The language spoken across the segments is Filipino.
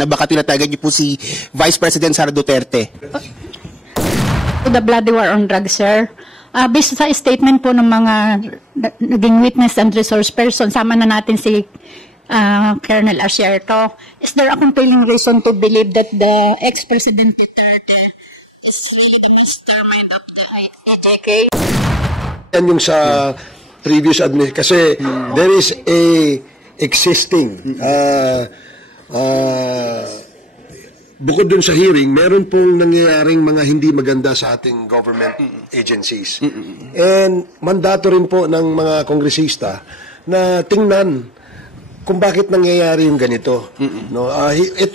na baka tinatagan niyo po si Vice President Sara Duterte. The bloody war on drugs, sir. Based sa statement po ng mga naging witness and resource person, sama na natin si Colonel Asierto. Is there a compelling reason to believe that the ex-president is really the mastermind of the EJK? Yan yung sa previous administration. Kasi there is a existing bukod dun sa hearing, meron pong nangyayaring mga hindi maganda sa ating government agencies. And mandato rin po ng mga kongresista na tingnan kung bakit nangyayari yung ganito. No,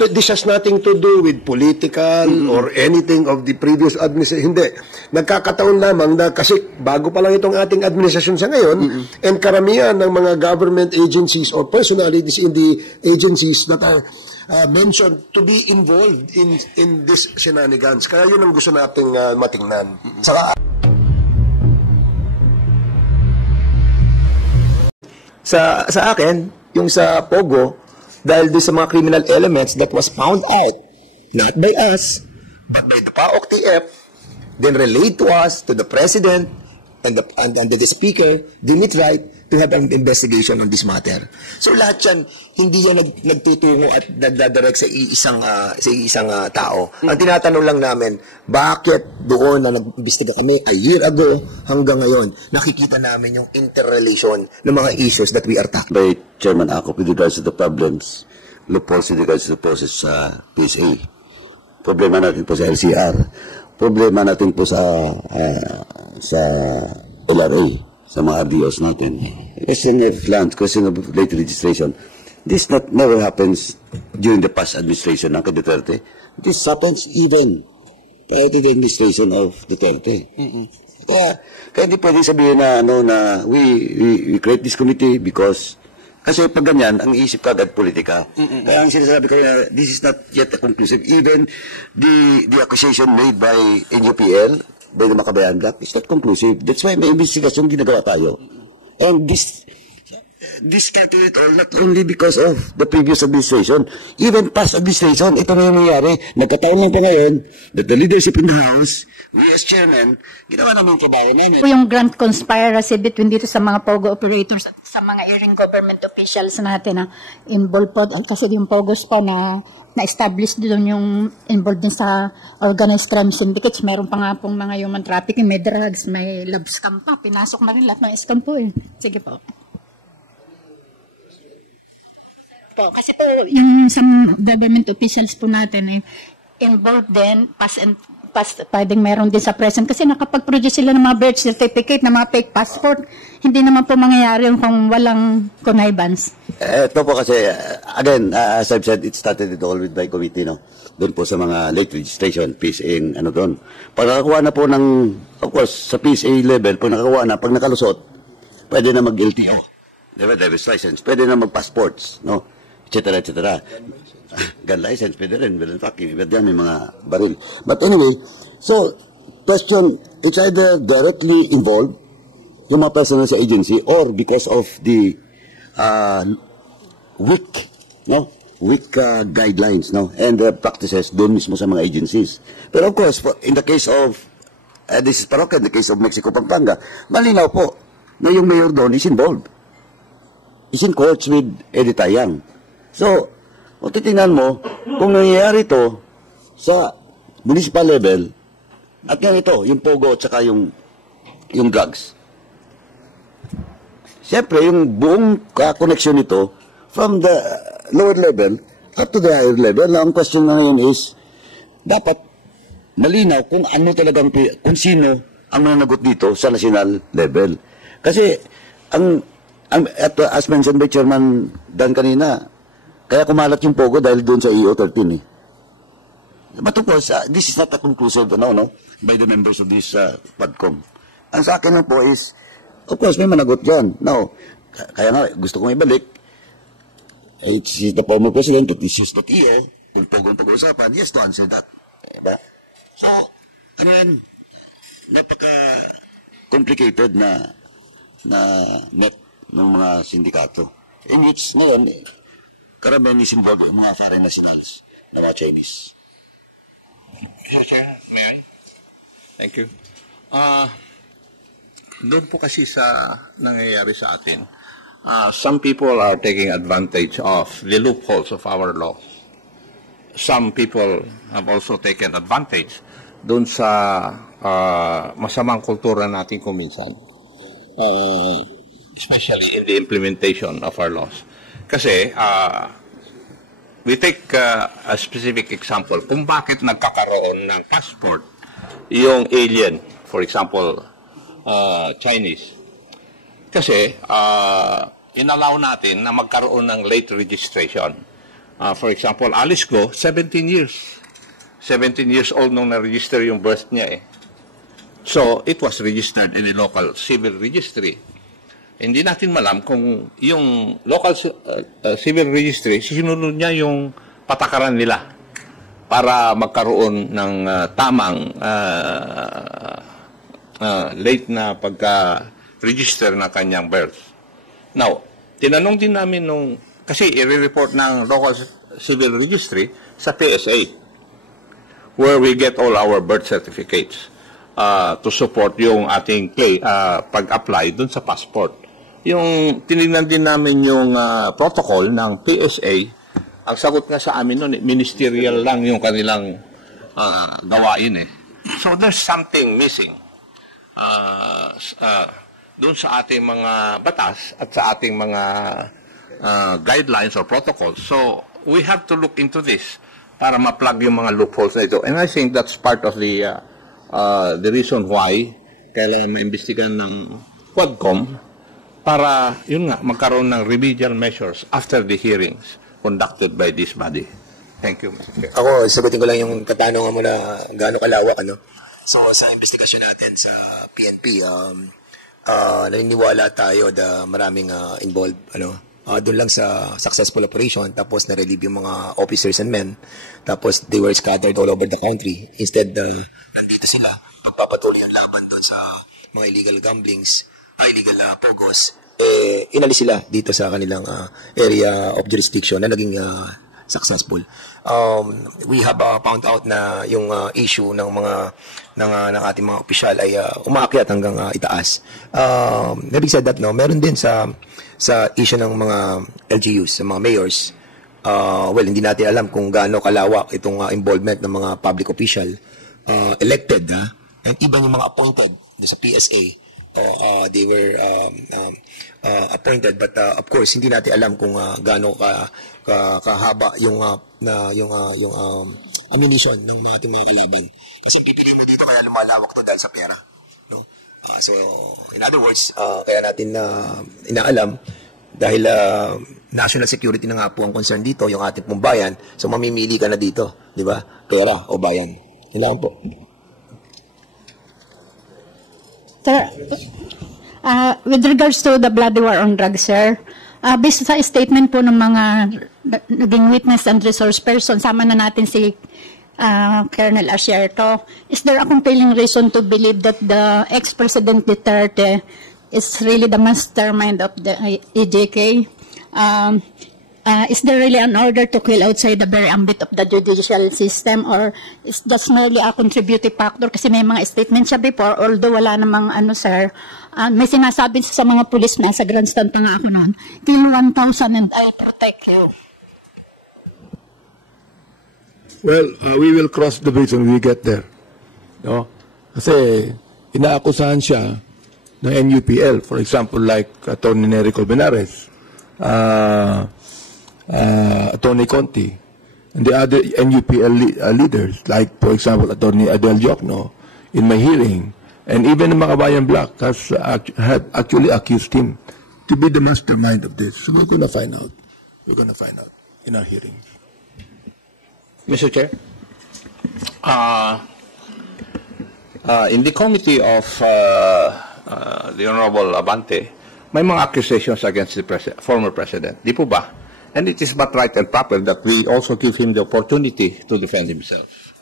this has nothing to do with political or anything of the previous administration. Hindi. Nagkakataon lamang na kasi bago pa lang itong ating administrasyon sa ngayon, and karamihan ng mga government agencies or personalities in the agencies that are mentioned to be involved in this shenanigans. Kaya yun ang gusto nating matingnan. Saka, sa akin, yung sa Pogo, dahil doon sa mga criminal elements that was found out, not by us, but by the PAOK TF, then relayed to us, to the President, and the Speaker, deem it right to have an investigation on this matter. So lahat yan, hindi yan nagtutungo at nagdadirect sa isang tao. Ang tinatanong lang namin, bakit doon na nag-imbestiga kami a year ago hanggang ngayon, nakikita namin yung interrelation ng mga issues that we are tackling. By Chairman Akop with regards to the problems, loopholes with regards to the process sa PSA. Problema natin po sa LCR. Problema natin po sa LRA. Sa mga RDOs natin. Question of land, question of late registration. This never happens during the past administration ng Duterte. This happens even prior to the administration of Duterte. Kaya hindi pwedeng sabihin na, na we create this committee because kasi pag ganyan, ang iisip ka agad politika. Kaya ang sinasabi ko na this is not yet a conclusive. Even the accusation made by NUPL, by the Makabayan Black, is not conclusive. That's why may investigasyon ginagawa tayo. And this started it all not only because of the previous administration, even past administration, ito na yung nangyari. Nagkataon lang pa ngayon that the leadership in the House, we as chairman, ginawa namin yung trabaho namin. Yung grand conspiracy between dito sa mga POGO operators at sa mga iring government officials natin na involved po, kasi yung POGOs po na-establish doon yung involved din sa organized crime syndicates. Meron pa nga pong mga human trafficking, may drugs, may love scam pa. Pinasok na rin lahat ng scam po eh. Sige po. Kasi po, yung some government officials po natin involved din, past pwedeng meron din sa present kasi nakapag-produce sila ng mga birth certificate, ng mga fake passport. Hindi naman po mangyayari yung kung walang connivance. Ito po kasi, again, as I've said, it started it all with my committee, no? Doon po sa mga late registration, PSA, doon. Pag nakakuha na po ng, of course, sa PSA level, pag nakakuha na, pag nakalusot, pwede na mag-LTO. Diba, driver's license. Pwede na mag-passports, no? Etc. Gun license, pwede rin, but yan may mga baril. But anyway, so, question, it's either directly involved, yung mga personal sa agency, or because of the weak guidelines, no, and practices doon mismo sa mga agencies. Pero of course, in the case of, this is Parokya, in the case of Mexico, Pampanga, malinaw po na yung mayor doon is involved. Is in courts with Eddie Tayang. So, kung titingnan mo, kung nangyayari ito sa municipal level, at yan ito, yung POGO at saka yung drugs. Siyempre, yung buong connection nito from the lower level up to the higher level, na ang question na ngayon is, dapat malinaw kung ano talagang, kung sino ang mananagot dito sa national level. Kasi, as mentioned by Chairman Dan kanina, kaya kumalat yung POGO dahil doon sa EO13 eh. But of course, this is not a conclusive, by the members of this PADCOM. Ang sa akin lang po is, of course, may managot dyan. Now, kaya nga, gusto kong ibalik, it's the former president that issues that EO, yung POGO ang pag-uusapan, yes to answer that. Diba? So, napaka-complicated na net ng mga sindikato. In which, ngayon, karamihan is involved ng mga foreign nationals. Chinese. Thank you. Doon po kasi sa nangyayari sa atin, some people are taking advantage of the loopholes of our law. Some people have also taken advantage doon sa masamang kultura natin kuminsan, especially in the implementation of our laws. Kasi we take a specific example kung bakit nagkakaroon ng passport yung alien, for example, Chinese. Kasi inallow natin na magkaroon ng late registration. For example, Alice Go, 17 years. 17 years old nung na-register yung birth niya eh. So, it was registered in the local civil registry. Hindi natin malam kung yung local civil registry, sinunod niya yung patakaran nila para magkaroon ng tamang late na pagka-register na kanyang birth. Now, tinanong din namin kasi i-report ng local civil registry sa PSA, where we get all our birth certificates to support yung ating pag-apply dun sa passport. Yung tinignan din namin yung protocol ng PSA, ang sagot nga sa amin nun, ministerial lang yung kanilang gawain eh. So there's something missing dun sa ating mga batas at sa ating mga guidelines or protocols. So we have to look into this para ma-plug yung mga loopholes na ito. And I think that's part of the reason why kailangan maimbestigan ng Quadcom para, yun nga, magkaroon ng remedial measures after the hearings conducted by this body. Thank you, Mr. Chair. Ako, sagutin ko lang yung katanungan mo na gaano kalawak, ano? So, sa investigasyon natin sa PNP, naniniwala tayo na maraming involved, doon lang sa successful operation, tapos na-relieve yung mga officers and men, tapos they were scattered all over the country. Instead, nandito sila, magpapatuloy ang laban doon sa mga illegal gamblings, illegal pogos, inalis sila dito sa kanilang area of jurisdiction na naging successful. We have found out na yung issue ng ng ating mga opisyal ay umaakyat hanggang itaas. Having said that, meron din sa issue ng mga LGUs, sa mga mayors. Well, hindi natin alam kung gaano kalawak itong involvement ng mga public official elected, and even yung mga appointed sa PSA. They were appointed, but of course hindi natin alam kung gaano kahaba yung ammunition ng mga ating mga kalaban. Kasi pipigil mo dito kaya lumalawak to dahil sa pera, no? So in other words, kaya natin inaalam dahil national security na nga po ang concern dito, yung ating pong bayan. So mamimili ka na dito, di ba? Pera o bayan. Yun lang po. Sir, with regards to the bloody war on drugs, sir, based sa statement po ng mga naging witness and resource person, sama na natin si Colonel Asierto, is there a compelling reason to believe that the ex-President Duterte is really the mastermind of the EJK? Is there really an order to kill outside the very ambit of the judicial system, or is that merely a contributive factor? Kasi may mga statement siya before, although wala namang sir, may sinasabi sa mga pulis na, sa grandstand pa nga ako noon, kill 1,000 and I'll protect you. Well, we will cross the bridge when we get there. No? Kasi inaakusahan siya ng NUPL, for example, like Atty. Nerico Benares, Atty. Conti, and the other NUPL leaders, like, for example, Atty. Adel Jokno, in my hearing, and even the Makabayan Black had actually accused him to be the mastermind of this. So we're going to find out. We're going to find out in our hearings. Mr. Chair, in the committee of the Honorable Abante, may mga accusations against the former president. Di po ba? And it is but right and proper that we also give him the opportunity to defend himself.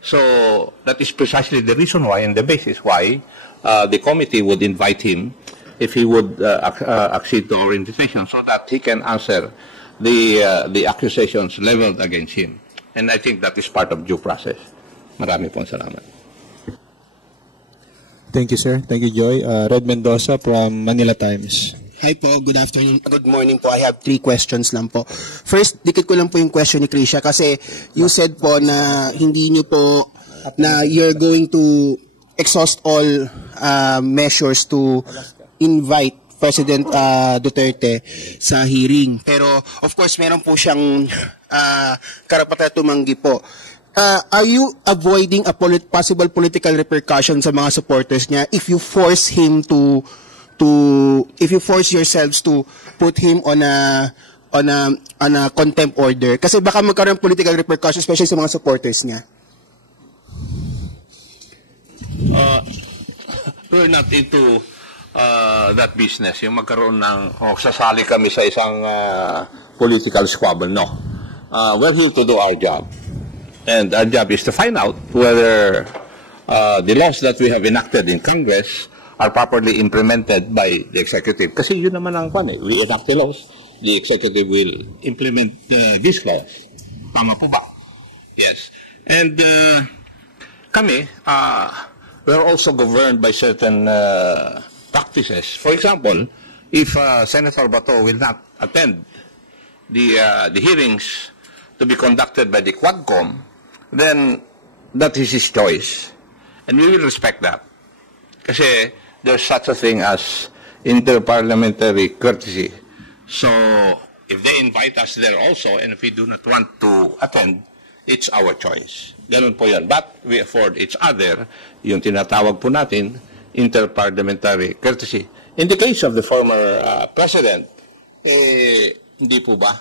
So that is precisely the reason why and the basis why the committee would invite him if he would accede to our invitation so that he can answer the accusations leveled against him. And I think that is part of due process. Marami pong salamat. Thank you, sir. Thank you, Joy. Red Mendoza from Manila Times. Hi po, good afternoon. Good morning po. I have 3 questions lang po. First, dikit ko lang po yung question ni Krisha kasi you said po na hindi nyo po na you're going to exhaust all measures to invite President Duterte sa hearing. Pero of course, meron po siyang karapatan tumanggi po. Are you avoiding a possible political repercussion sa mga supporters niya if you force him if you force yourselves to put him on a contempt order? Kasi baka magkaroon ng political repercussion especially sa mga supporters niya. We're not into that business. Yung magkaroon ng sasali kami sa isang political squabble. No. We're here to do our job. And our job is to find out whether the laws that we have enacted in Congress are properly implemented by the executive. Kasi yun naman ang pan eh. We enact the laws, the executive will implement these laws. Tama po ba? Yes. And kami, we're also governed by certain practices. For example, if Senator Bato will not attend the hearings to be conducted by the Quadcom, then that is his choice. And we will respect that. Kasi there's such a thing as interparliamentary courtesy. So, if they invite us there also, and if we do not want to attend, it's our choice. Ganun po yan. But we afford each other, yung tinatawag po natin, interparliamentary courtesy. In the case of the former president, hindi po ba?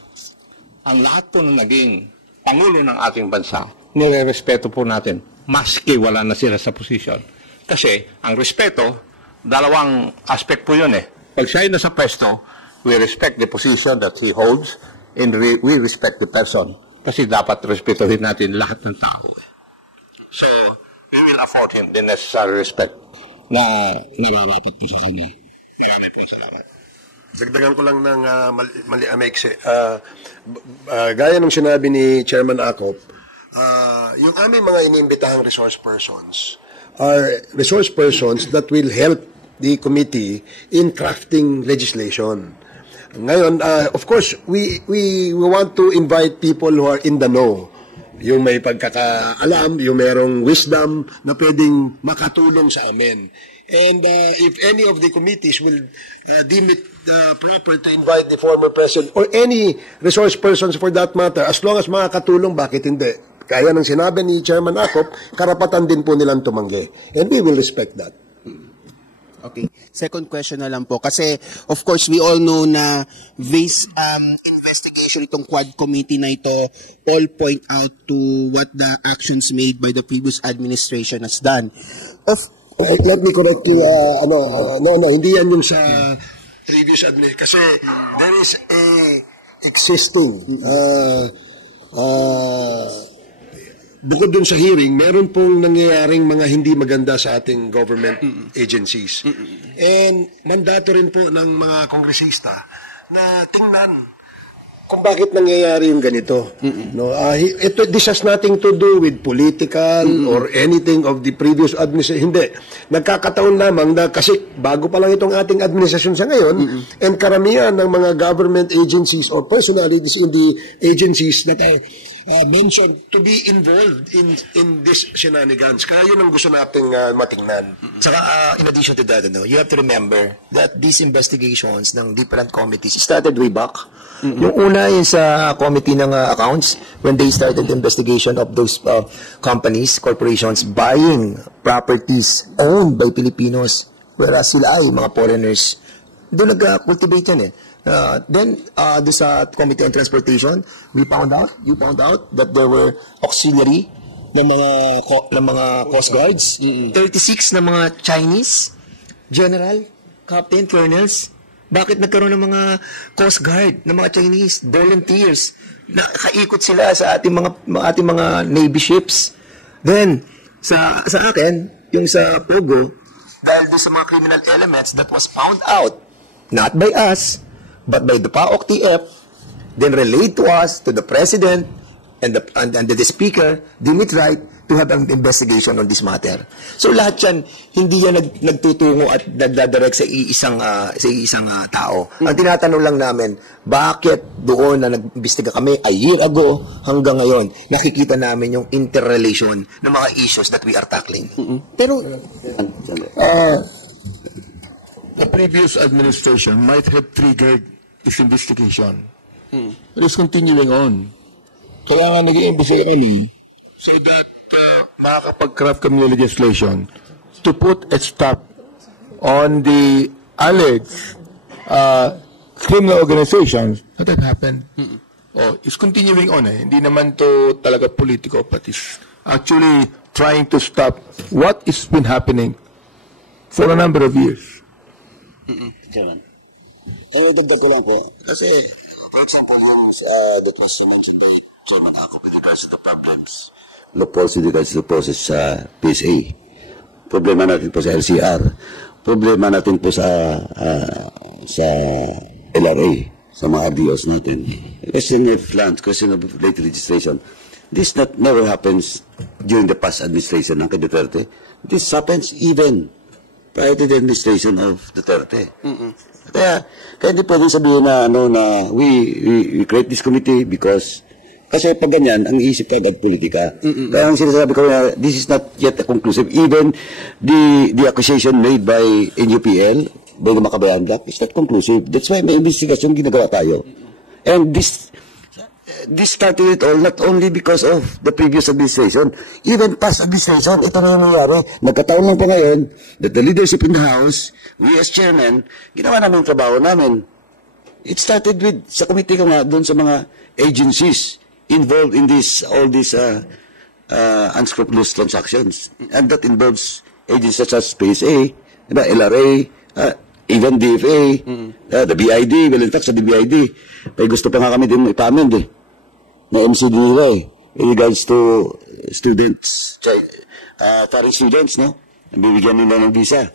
Ang lahat po na naging Pangulo ng ating bansa, nire-respeto po natin, maski wala na sila sa posisyon. Kasi, ang respeto, dalawang aspect po yun eh. Pag siya ay nasa pwesto, we respect the position that he holds and we respect the person. Kasi dapat respetuhin natin lahat ng tao. So, we will afford him the necessary respect na nilalapat po sa kanya. Maraming po salamat. Dagdagan ko lang ng maiksi. Gaya ng sinabi ni Chairman Acop, yung aming mga iniimbitahang resource persons are resource persons that will help the committee in crafting legislation. Ngayon, of course, we want to invite people who are in the know. Yung may pagkakaalam, yung merong wisdom na pwedeng makatulong sa amin. And if any of the committees will deem it proper to invite the former president or any resource persons for that matter, as long as makakatulong, bakit hindi? Kaya ng sinabi ni Chairman Acop, karapatan din po nilang tumanggi. And we will respect that. Okay. Second question na lang po. Kasi, of course, we all know na this investigation, itong Quad Committee na ito, all point out to what the actions made by the previous administration has done. Let me correct you, hindi yan yung sa previous administration. Kasi there is a existing bukod dun sa hearing, meron pong nangyayaring mga hindi maganda sa ating government agencies. And mandato rin po ng mga kongresista na tingnan kung bakit nangyayari yung ganito. No, this has nothing to do with political or anything of the previous administration. Hindi. Nagkakataon lamang na kasi bago pa lang itong ating administrasyon sa ngayon, and karamihan ng mga government agencies or personalities in the agencies that I mentioned to be involved in this shenanigans. Kaya yun ang gusto nating matingnan. Saka, in addition to that, you have to remember that these investigations ng different committees started way back. Yung una yun sa committee ng accounts when they started the investigation of those companies, corporations buying properties owned by Filipinos whereas sila ay mga foreigners. Doon nag-cultivate yan eh. Then, doon sa Committee on Transportation, you found out that there were auxiliary ng mga Coast Guards, 36 na mga Chinese general, captain, colonels. Bakit nagkaroon ng mga Coast Guard, ng mga Chinese volunteers? Nakaikot sila sa ating mga Navy ships. Then, sa akin, yung sa Pogo, dahil doon sa mga criminal elements that was found out, not by us, but by the PAOK-TF, then relayed to us, to the President, and the speaker deem it right to have an investigation on this matter. So lahat yan, hindi yan nagtutungo at nagdadirect sa iisang tao. Ang tinatanong lang namin, bakit doon na nag-imbestiga kami a year ago hanggang ngayon, nakikita namin yung interrelation ng mga issues that we are tackling. Pero, the previous administration might have triggered this investigation. It is continuing on. Kaya nga nag-iimbestiga kami so that makakapag-craft kami ng legislation to put a stop on the alleged criminal organizations that have happened. Oh, it's continuing on. Hindi naman to talaga politiko, but it's actually trying to stop what has been happening for a number of years. Chairman. Dagdag ko lang po. Kasi, for example, yung that was mentioned by Chairman Ako with regards to the problems. Loopholes with regards to the process sa PSA. Problema natin po sa LCR. Problema natin po sa LRA, sa mga RDOs natin. Question of land, question of late registration. This never happens during the past administration ng Duterte. This happens even prior to the administration of Duterte. Kaya hindi pwedeng sabihin na, na we create this committee because kasi pag ganyan, ang iisip ka agad politika. Kaya ang sinasabi ko na this is not yet a conclusive. Even the accusation made by NUPL, by the Makabayan Black, is not conclusive. That's why may investigation ginagawa tayo. And this started it all not only because of the previous administration, even past administration, ito na yung nangyari. Nagkataon lang po ngayon that the leadership in the House, we as chairman, ginawa namin yung trabaho namin. It started with, sa committee ko nga, doon sa mga agencies involved in all these unscrupulous transactions. And that involves agencies such as PSA, LRA, even DFA, the BID, well in fact sa BID, may gusto pa nga kami din ipa-amend na MCD nila in regards to students, foreign students, no? Bibigyan nila ng visa.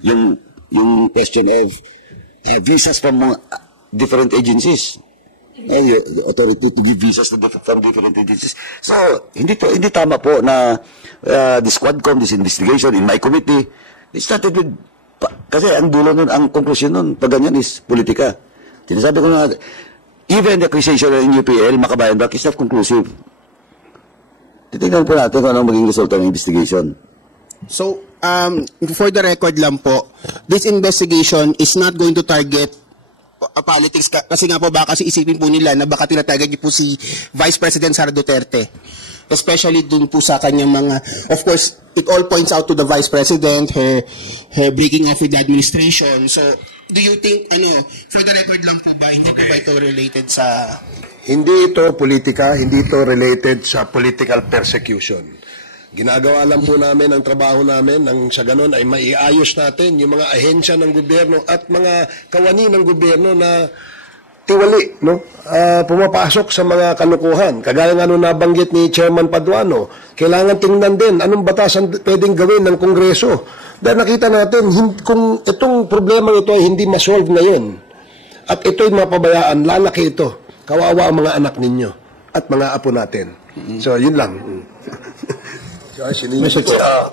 Yung question of visas from mga different agencies. The authority to give visas from different agencies. So, hindi tama po na this Quadcom, this investigation in my committee, it started with, kasi ang dulo nun, ang conclusion nun, pag ganyan is politika. Sinasabi ko na, even the accusation ng UPL, Makabayan Black, is not conclusive. Titignan po natin kung anong maging resulta ng investigation. So, for the record lang po, this investigation is not going to target politics kasi nga po baka kasi isipin po nila na baka tinatarget niyo po si Vice President Sara Duterte. Especially dun po sa kanyang mga, of course, it all points out to the Vice President, her breaking off with the administration. So, do you think, for the record lang po ba, hindi po ba ito related sa... Hindi ito politika, hindi ito related sa political persecution. Ginagawa lang po namin ang trabaho namin nang sa ganon ay maiayos natin yung mga ahensya ng gobyerno at mga kawani ng gobyerno na tiwali, no? Pumapasok sa mga kalukuhan. Kagaya nga nung nabanggit ni Chairman Paduano, kailangan tingnan din anong batasan pwedeng gawin ng Kongreso. Dahil nakita natin kung itong problema ito ay hindi ma-solve ngayon at ito'y mapabayaan, lalaki ito. Kawawa ang mga anak ninyo at mga apo natin. So, yun lang. Mr. Chair,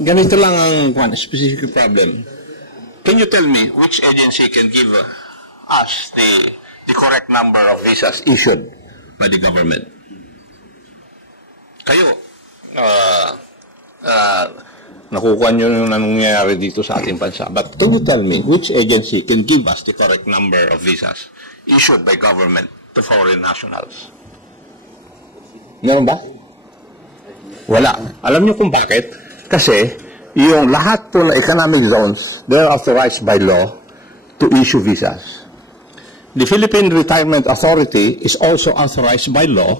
ganito lang ang specific problem. Can you tell me which agency can give us the correct number of visas issued by the government? Kayo, nakukuha nyo yung nangyayari dito sa ating bansa. But can you tell me which agency can give us the correct number of visas issued by government to foreign nationals? Meron ba? Wala. Alam niyo kung bakit? Kasi yung lahat po na economic zones, they're authorized by law to issue visas. The Philippine Retirement Authority is also authorized by law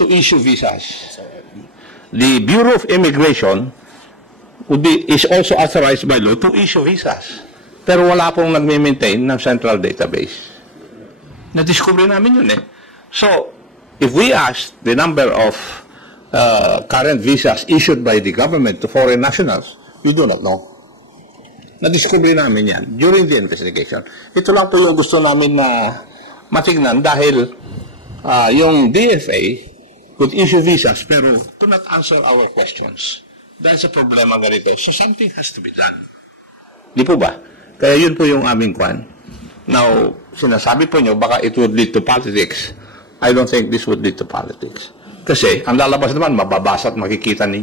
to issue visas. The Bureau of Immigration is also authorized by law to issue visas. Pero wala pong nagme-maintain ng central database. Na-discover namin yun So, if we ask the number of current visas issued by the government to foreign nationals, we do not know. Na-discover namin yan during the investigation. Ito lang po yung gusto namin na matignan dahil yung DFA could issue visas pero could not answer our questions. Dahil sa problema ganito, so something has to be done. Di po ba? Kaya yun po yung aming kwan. Now, sinasabi po nyo, baka it would lead to politics. I don't think this would lead to politics. Kasi, ang lalabas naman, mababasa at makikita ninyo.